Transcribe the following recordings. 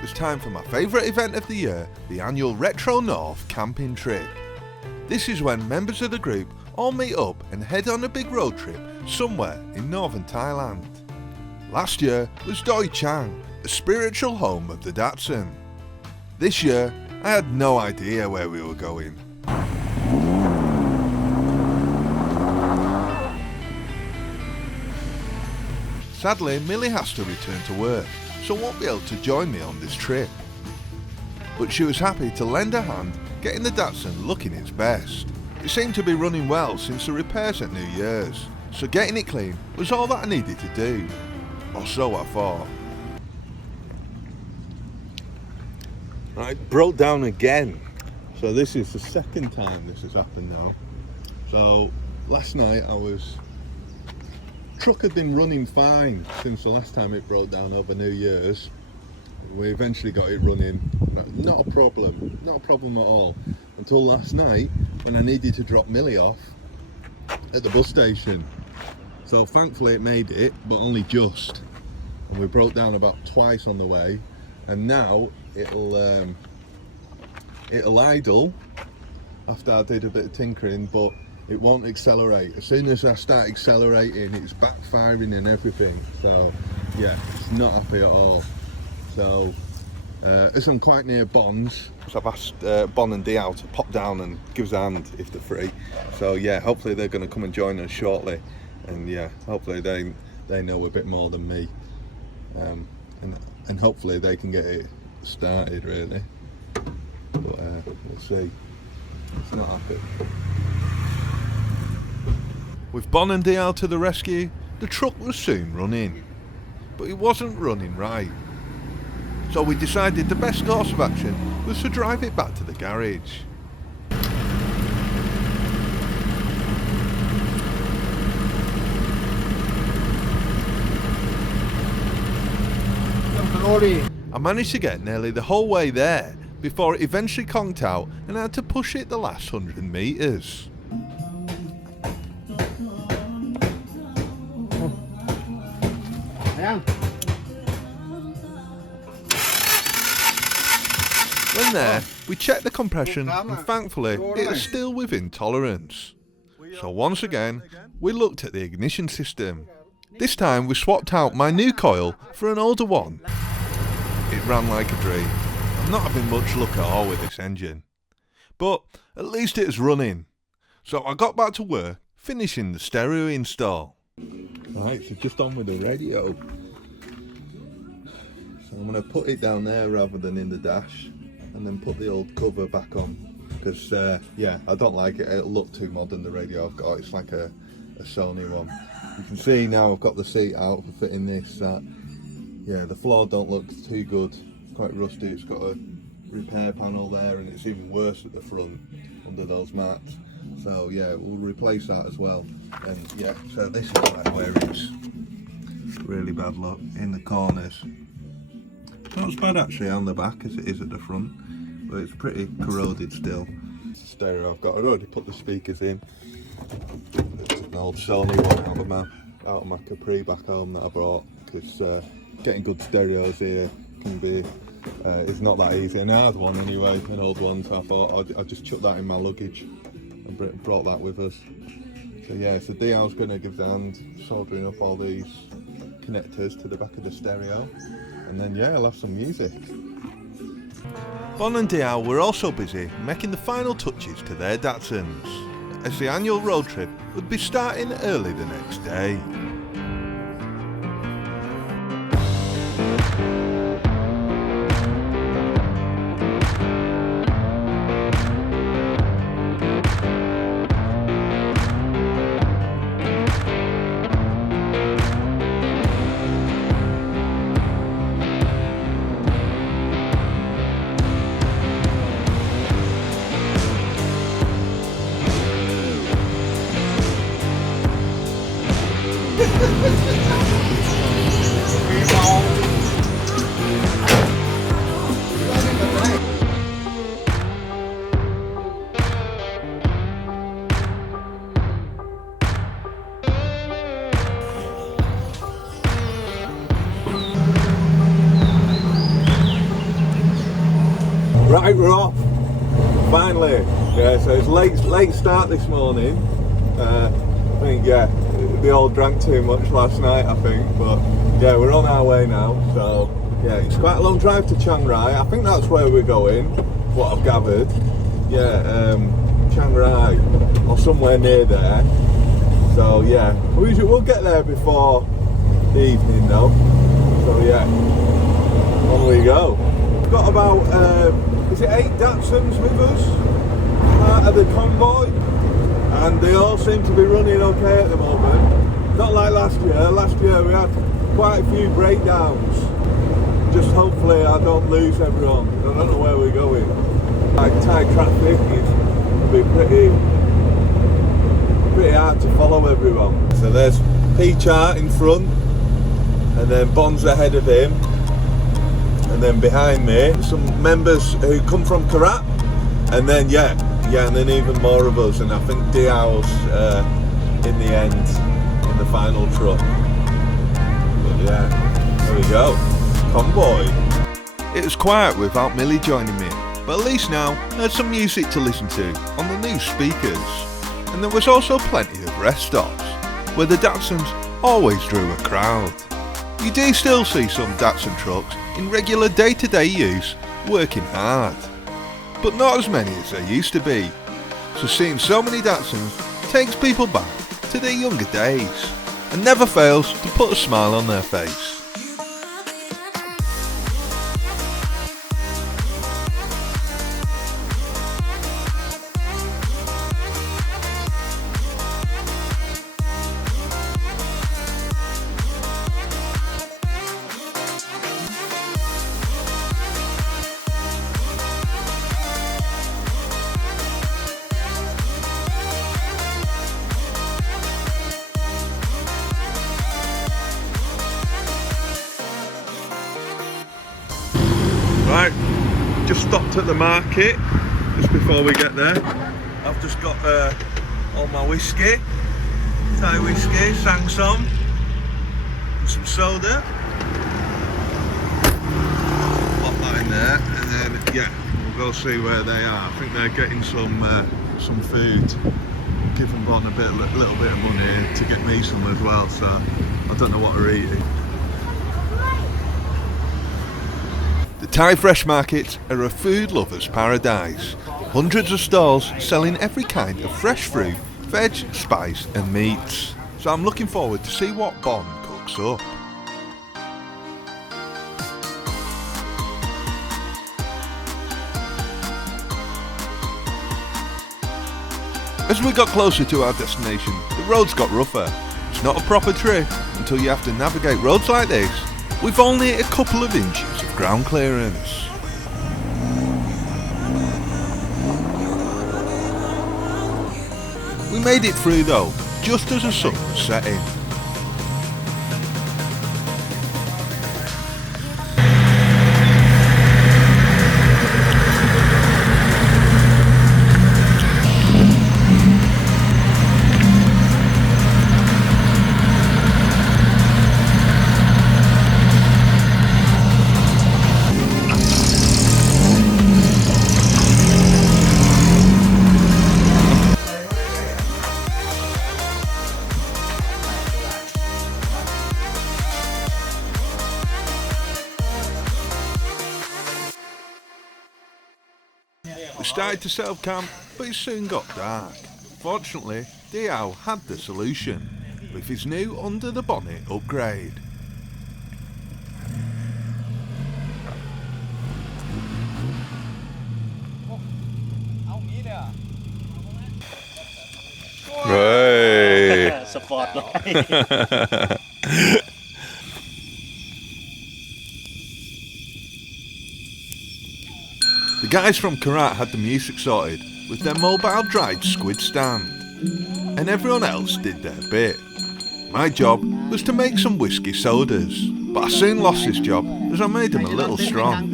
it was time for my favourite event of the year, the annual Retro North camping trip. This is when members of the group all meet up and head on a big road trip somewhere in northern Thailand. Last year was Doi Chang, the spiritual home of the Datsun. This year, I had no idea where we were going. Sadly, Millie has to return to work, so won't be able to join me on this trip. But she was happy to lend a hand getting the Datsun looking its best. It seemed to be running well since the repairs at New Year's, so getting it clean was all that I needed to do. Or so I thought. Right, broke down again. So this is the second time this has happened now. So last night truck had been running fine since the last time it broke down over New Year's. We eventually got it running, not a problem at all, until last night when I needed to drop Millie off at the bus station. So thankfully it made it, but only just. And we broke down about twice on the way, and now it'll idle after I did a bit of tinkering, but it won't accelerate. As soon as I start accelerating, it's backfiring and everything. So yeah, it's not happy at all. So as I'm quite near Bonds, I've asked Bon and Diao to pop down and give us a hand if they're free. So yeah, hopefully they're going to come and join us shortly, and yeah, hopefully they know a bit more than me, and hopefully they can get it started really. But we'll see. It's not happy. With Bon and Diao to the rescue, the truck was soon running, but it wasn't running right. So we decided the best course of action was to drive it back to the garage. I managed to get nearly the whole way there before it eventually conked out and I had to push it the last 100 metres. When there, we checked the compression and thankfully it was still within tolerance. So once again, we looked at the ignition system. This time we swapped out my new coil for an older one. It ran like a dream. I'm not having much luck at all with this engine. But at least it's running. So I got back to work, finishing the stereo install. Right, so just on with the radio. So I'm going to put it down there rather than in the dash, and then put the old cover back on, because yeah, I don't like it. It'll look too modern, the radio I've got. It's like a Sony one. You can see now I've got the seat out for fitting this. Yeah, the floor don't look too good. It's quite rusty. It's got a repair panel there, and it's even worse at the front under those mats. So yeah, we'll replace that as well. And yeah, so this is like where it's really bad luck in the corners. Not as bad actually on the back as it is at the front, but it's pretty corroded still. It's a stereo I've got. I'd already put the speakers in. It's an old Sony one out of my Capri back home that I brought, because getting good stereos here can be, it's not that easy. And I had one anyway, an old one, so I thought I'd just chuck that in my luggage and brought that with us. So yeah, so Diao's going to give the hand soldering up all these connectors to the back of the stereo. And then yeah, I'll have some music. Bon and Diao were also busy making the final touches to their Datsuns, as the annual road trip would be starting early the next day. Right, we're off. Finally. Yeah, so it's late start this morning. I think, yeah, we all drank too much last night, I think. But yeah, we're on our way now. So yeah, it's quite a long drive to Chiang Rai. I think that's where we're going, what I've gathered. Yeah, Chiang Rai, or somewhere near there. So yeah, we'll get there before the evening though. So yeah, on we go. We've got about, is it 8 Datsuns with us, part of the convoy, and they all seem to be running okay at the moment. Not like last year. Last year we had quite a few breakdowns. Just hopefully I don't lose everyone. I don't know where we're going. Like Thai traffic, it'll be pretty hard to follow everyone. So there's P-Chart in front, and then Bond's ahead of him. And then behind me, some members who come from Korat, and then and then even more of us, and I think Diao's in the end, in the final truck. But yeah, there we go, convoy. It was quiet without Millie joining me, but at least now there's some music to listen to on the new speakers. And there was also plenty of rest stops, where the Datsuns always drew a crowd. You do still see some Datsun trucks in regular day-to-day use working hard, but not as many as there used to be. So seeing so many Datsuns takes people back to their younger days and never fails to put a smile on their face. Right, just stopped at the market just before we get there. I've just got all my whiskey, Thai whiskey, Sangsong, and some soda. Pop that in there, and then yeah, we'll go see where they are. I think they're getting some food. Giving Bon a little bit of money to get me some as well. So I don't know what they're eating. The Thai fresh markets are a food lover's paradise. Hundreds of stalls selling every kind of fresh fruit, veg, spice and meats. So I'm looking forward to see what Bon cooks up. As we got closer to our destination, the roads got rougher. It's not a proper trip until you have to navigate roads like this with only a couple of inches of ground clearance. We made it through though, just as the sun was setting. We started to set up camp, but it soon got dark. Fortunately, Diao had the solution, with his new under the bonnet upgrade. Hey! Supportเลย The guys from Korat had the music sorted with their mobile dried squid stand, and everyone else did their bit. My job was to make some whiskey sodas, but I soon lost this job as I made them a little strong.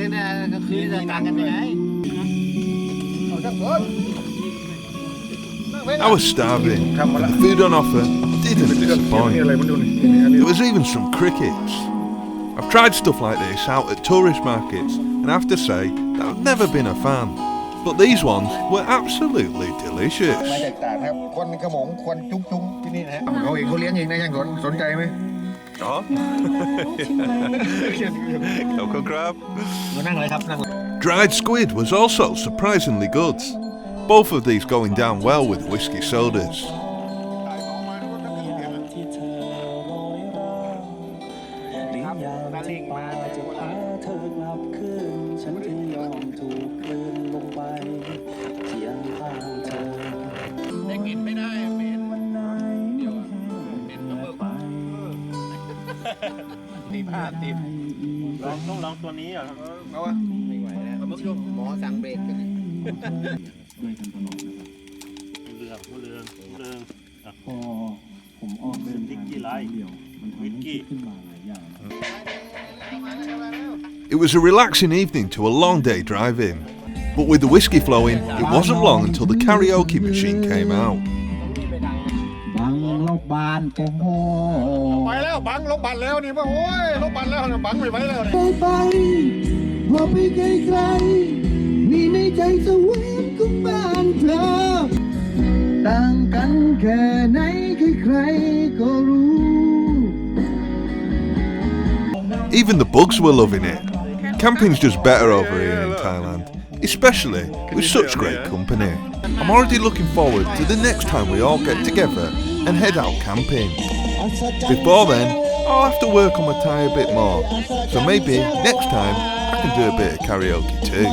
I was starving, and the food on offer didn't disappoint. There was even some crickets. I've tried stuff like this out at tourist markets, and I have to say that I've never been a fan. But these ones were absolutely มา delicious. จากตราดครับควันขมงควันจุ้งจุ้งที่นี่นะฮะเขาเองเขาเลี้ยงเองนะช่างสนใจไหม Oh. Cocoa crab. นั่งเลยครับนั่งเลย Dried squid was also surprisingly good. Both of these going down well with whiskey sodas. ต้องลองตัวนี้เหรอครับ เอาวะไม่ไหวแล้วหมอสั่งเบรกกัน เรือง พอผมออกเดินทางเดียวมันทำให้คิดขึ้นมาหลายอย่าง It was a relaxing evening to a long day driving. But with the whiskey flowing, it wasn't long until the karaoke machine came out. บังลบบานโอ้โห ไปแล้วบังลบบัตรแล้วนี่ว่าโอ้ยลบบัตรแล้วบังไม่ไหวแล้ว ไปพอไปไกลๆมีในใจสวรรค์ของบ้านเธอต่างกันแค่ไหนใครๆก็รู้ Even the bugs were loving it. Camping's just better over here in Thailand, especially with such great company. I'm already looking forward to the next time we all get together and head out camping. Before then, I'll have to work on my Thai a bit more, so maybe next time I can do a bit of karaoke too.